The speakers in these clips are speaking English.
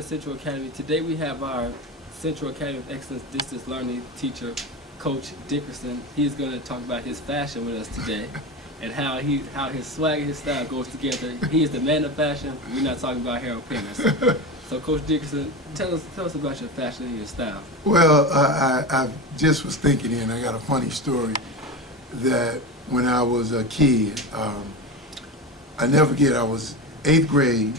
morning, Central Academy. Today we have our Central Academy of Excellence Distance Learning teacher, Coach Dickerson. He's going to talk about his fashion with us today and how his swag and his style goes together. He is the man of fashion. We're not talking about Harold Pennis. So, Coach Dickerson, tell us about your fashion and your style. Well, I just was thinking, and I got a funny story that when I was a kid, I never forget, I was 8th grade,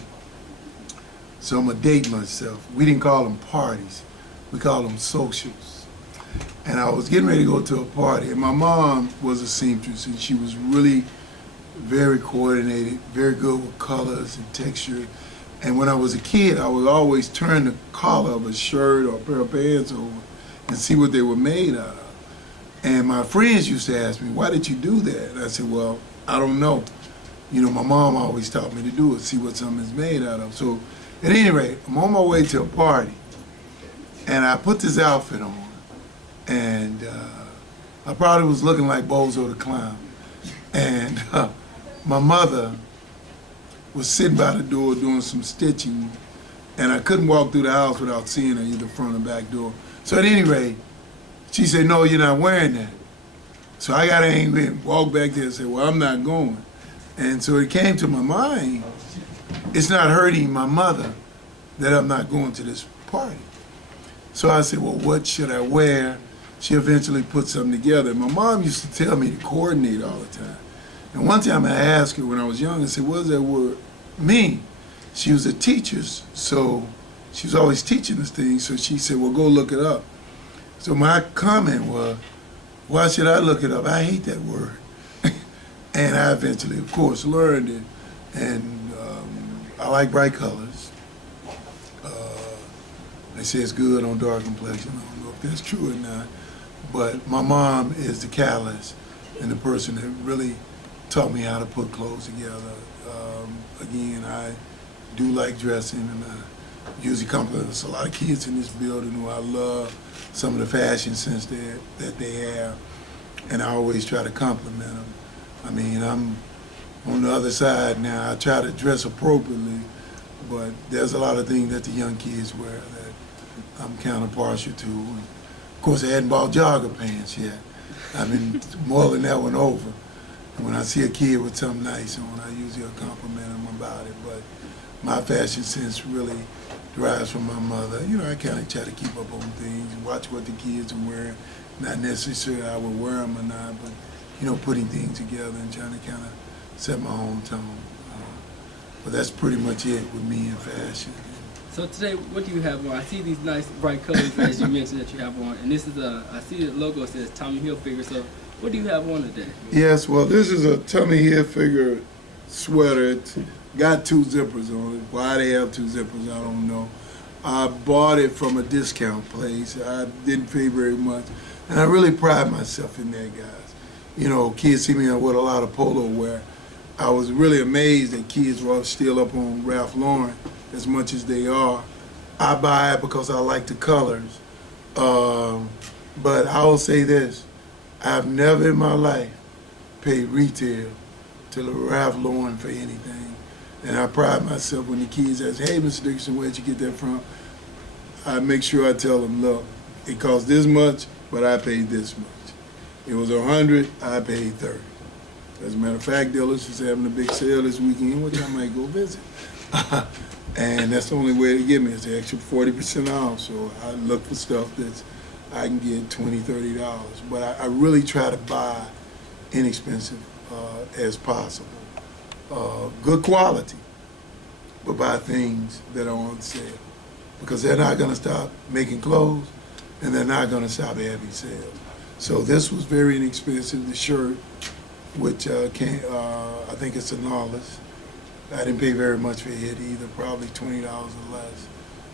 so I'm going to date myself. We didn't call them parties, we called them socials. And I was getting ready to go to a party, and my mom was a seamstress, and she was really very coordinated, very good with colors and texture. And when I was a kid, I would always turn the collar of a shirt or a pair of pants over and see what they were made out of. And my friends used to ask me, why did you do that? And I said, well, I don't know. You know, my mom always taught me to do it, see what something's made out of. So at any rate, I'm on my way to a party, and I put this outfit on, and I probably was looking like Bozo the Clown. And my mother was sitting by the door doing some stitching, and I couldn't walk through the house without seeing her either front or back door. So at any rate, she said, no, you're not wearing that. So I got angry and walked back there and said, well, I'm not going. And so it came to my mind, it's not hurting my mother that I'm not going to this party. So I said, well, what should I wear? She eventually put something together. My mom used to tell me to coordinate all the time. And one time I asked her when I was young, I said, what does that word mean? She was a teacher, so she was always teaching us things, so she said, well, go look it up. So my comment was, why should I look it up? I hate that word. And I eventually, of course, learned it. And I like bright colors. They say it's good on dark complexion. I don't know if that's true or not. But my mom is the catalyst and the person that really taught me how to put clothes together. Again, I do like dressing, and I usually compliment a lot of kids in this building who I love some of the fashion sense that they have, and I always try to compliment them. I mean, I'm on the other side now. I try to dress appropriately, but there's a lot of things that the young kids wear that I'm kind of partial to. And of course, I hadn't bought jogger pants yet. I've been mulling that one over. And when I see a kid with something nice on, I usually compliment them about it. But my fashion sense really derives from my mother. You know, I kind of try to keep up on things, watch what the kids are wearing. Not necessarily I would wear them or not, but, you know, putting things together and trying to kind of set my own tone. But that's pretty much it with me in fashion. So today, what do you have on? I see these nice bright colors as you mentioned that you have on, and this is I see the logo says Tommy Hilfiger. So what do you have on today? Yes, well, this is a Tommy Hilfiger sweater. It's got 2 zippers on it. Why they have 2 zippers, I don't know. I bought it from a discount place. I didn't pay very much, and I really pride myself in that, guys. You know, kids see me with a lot of polo wear. I was really amazed that kids were still up on Ralph Lauren as much as they are. I buy it because I like the colors. But I will say this, I've never in my life paid retail to Ralph Lauren for anything. And I pride myself when the kids ask, hey, Mr. Dickerson, where'd you get that from? I make sure I tell them, look, it cost this much, but I paid this much. It was 100, I paid 30. As a matter of fact, Dillard's is having a big sale this weekend, which I might go visit. And that's the only way to get me. It's the extra 40% off. So I look for stuff that's I can get $20, $30. But I really try to buy inexpensive as possible. Good quality, but buy things that are on sale. Because they're not gonna stop making clothes, and they're not gonna stop having sales. So this was very inexpensive, the shirt, which I think it's a Nautilus. I didn't pay very much for it either, probably $20 or less.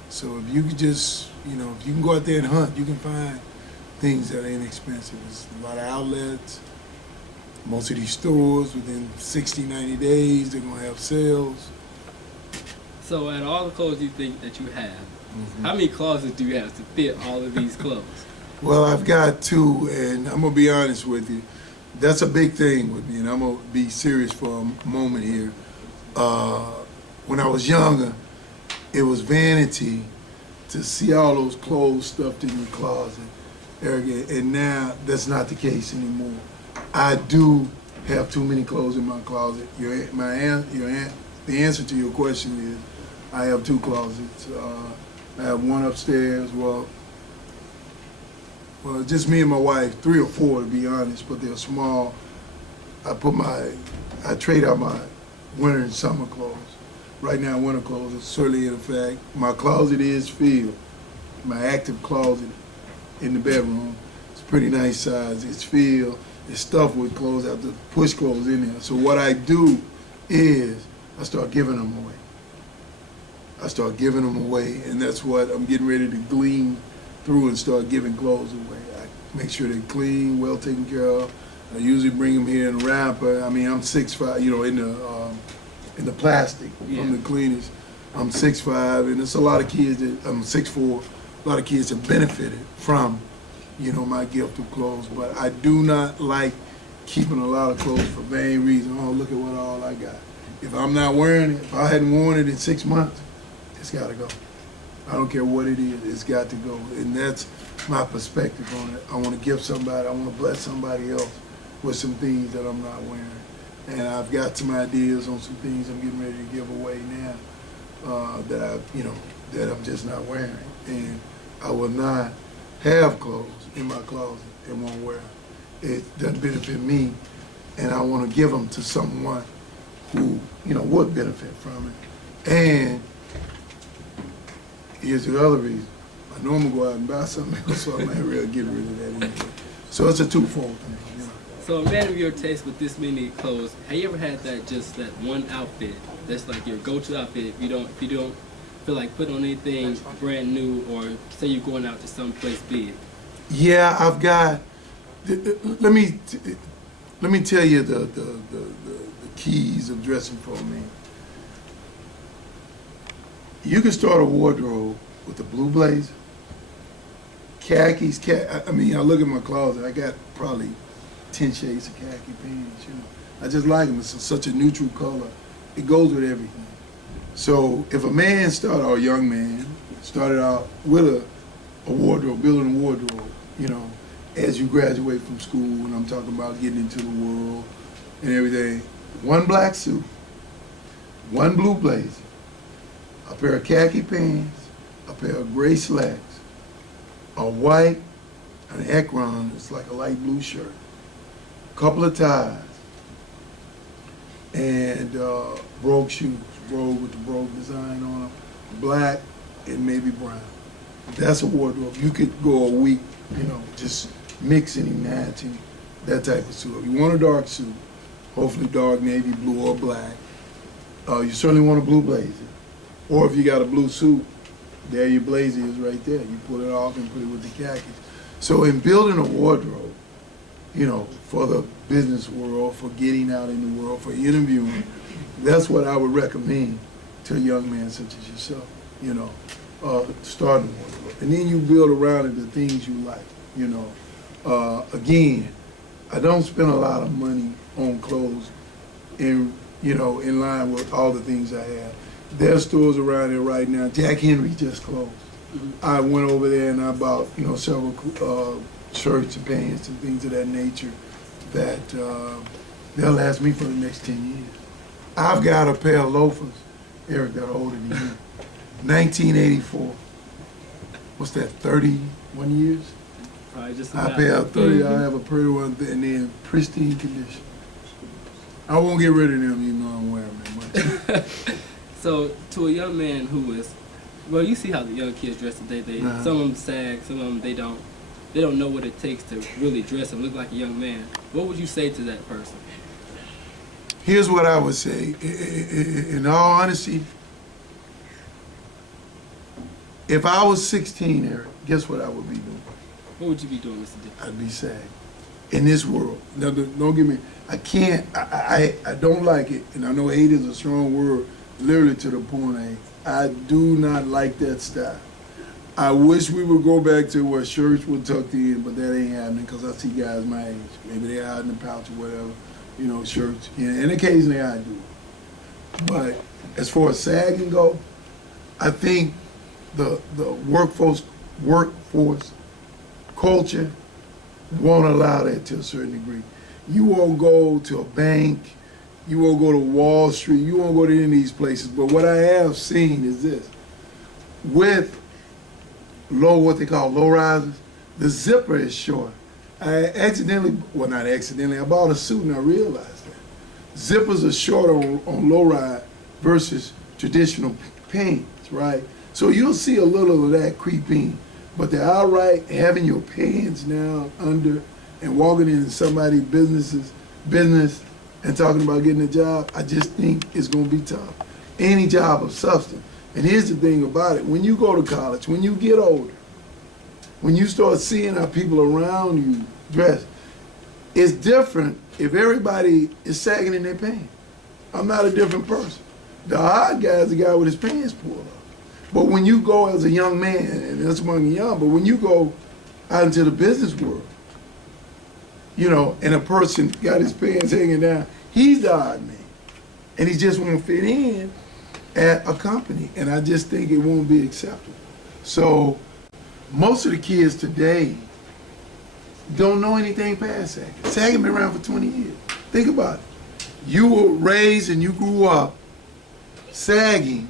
So if you could just, you know, if you can go out there and hunt, you can find things that are inexpensive. There's a lot of outlets. Most of these stores, within 60, 90 days, they're gonna have sales. So out of all the clothes you think that you have, how many closets do you have to fit all of these clothes? Well, I've got 2, and I'm gonna be honest with you. That's a big thing with me, and I'm gonna be serious for a moment here. When I was younger, it was vanity to see all those clothes stuffed in your closet, Eric, and now that's not the case anymore. I do have too many clothes in my closet. The answer to your question is, I have two closets. I have one upstairs. Well, just me and my wife, 3 or 4 to be honest, but they're small. I trade out my winter and summer clothes. Right now, winter clothes is certainly in effect. My closet is filled. My active closet in the bedroom. It's pretty nice size. It's filled. It's stuffed with clothes. I have to push clothes in there. So what I do is I start giving them away. And that's what I'm getting ready to glean through and start giving clothes away. I make sure they're clean, well taken care of. I usually bring them here in a wrapper. I mean, I'm 6'5", in the plastic from the cleaners. I'm 6'5", and it's a lot of kids that, I'm 6'4", a lot of kids have benefited from, my gift of clothes. But I do not like keeping a lot of clothes for vain reason. Oh, look at what all I got. If I'm not wearing it, if I hadn't worn it in 6 months, it's gotta go. I don't care what it is, it's got to go. And that's my perspective on it. I wanna give somebody, I wanna bless somebody else with some things that I'm not wearing. And I've got some ideas on some things I'm getting ready to give away now that I'm just not wearing. And I will not have clothes in my closet and won't wear them. It doesn't benefit me, and I want to give them to someone who, would benefit from it. And here's the other reason. I normally go out and buy something else, so I'm not really getting rid of that anyway. So it's a twofold thing. So a man of your taste with this many clothes, have you ever had that one outfit that's like your go-to outfit if you don't feel like putting on anything brand new, or say you're going out to some place big? Yeah, I've got. Let me tell you the keys of dressing for me. You can start a wardrobe with a blue blazer, khakis. I look at my closet. I got probably 10 shades of khaki pants. I just like them. It's such a neutral color. It goes with everything. So if a man or a young man started out with a wardrobe, building a wardrobe, as you graduate from school, and I'm talking about getting into the world and everything, one black suit, one blue blazer, a pair of khaki pants, a pair of gray slacks, a white, an Ekron, it's like a light blue shirt, a couple of ties, and brogue shoes, brogue with the brogue design on them, black and maybe brown. That's a wardrobe. You could go a week, just mixing and matching, that type of suit. If you want a dark suit, hopefully dark navy blue or black, you certainly want a blue blazer. Or if you got a blue suit, there your blazer is right there. You pull it off and put it with the khakis. So in building a wardrobe, for the business world, for getting out in the world, for interviewing, that's what I would recommend to a young man such as yourself, starting a wardrobe. And then you build around it the things you like, Again, I don't spend a lot of money on clothes in line with all the things I have. There's stores around here right now. Jack Henry just closed. I went over there and I bought, several shirts and pants and things of that nature that they'll last me for the next 10 years. I've got a pair of loafers, Eric, that are older than you. 1984. What's that, 31 years? Probably just I about. pay out 30, I have a pretty one, and then pristine condition. I won't get rid of them, I'm wearing them much. So to a young man who is, well, you see how the young kids dress today. Some of them sag, some of them they don't know what it takes to really dress and look like a young man. What would you say to that person? Here's what I would say. In all honesty, if I was 16, Eric, guess what I would be doing? What would you be doing, Mr. Dick? I'd be sad. In this world. Now, don't get me, I don't like it, and I know hate is a strong word, literally to the point I do not like that style. I wish we would go back to where shirts were tucked in, but that ain't happening because I see guys my age. Maybe they're out in the pouch or whatever, shirts. And occasionally I do. But as far as sagging go, I think the workforce culture won't allow that to a certain degree. You won't go to a bank, you won't go to Wall Street, you won't go to any of these places. But what I have seen is this. With what they call low risers, the zipper is short. I not accidentally, I bought a suit and I realized that. Zippers are short on low ride versus traditional pants, right? So you'll see a little of that creep in. But the outright having your pants down under and walking into somebody's business and talking about getting a job, I just think it's gonna be tough. Any job of substance. And here's the thing about it, when you go to college, when you get older, when you start seeing how people around you dress, it's different if everybody is sagging in their pants. I'm not a different person. The odd guy is the guy with his pants pulled up. But when you go as a young man, and that's among the young, but when you go out into the business world, you know, and a person got his pants hanging down, he's the odd man. And he just won't fit in at a company. And I just think it won't be acceptable. So most of the kids today don't know anything past sagging. Sagging been around for 20 years. Think about it. You were raised and you grew up sagging,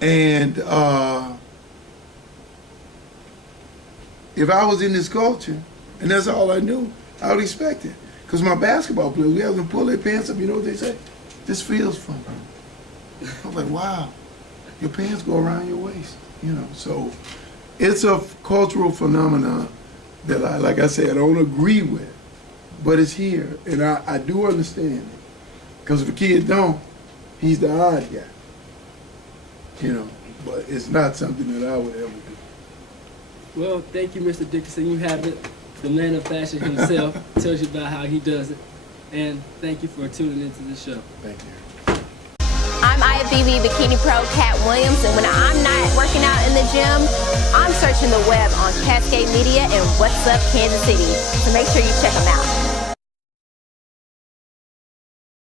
and if I was in this culture and that's all I knew, I would expect it. Because my basketball players, we have them pull their pants up, you know what they say? This feels fun. I was like, wow, your pants go around your waist, you know. So it's a cultural phenomenon that like I said, I don't agree with, but it's here, and I do understand it. Because if a kid don't, he's the odd guy, you know. But it's not something that I would ever do. Well, thank you, Mr. Dickerson. You have it. The man of fashion himself tells you about how he does it. And thank you for tuning into the show. Thank you. I'm IFBB Bikini Pro Cat Williams, and when I'm not working out in the gym, I'm searching the web on Cascade Media and What's Up Kansas City. So make sure you check them out.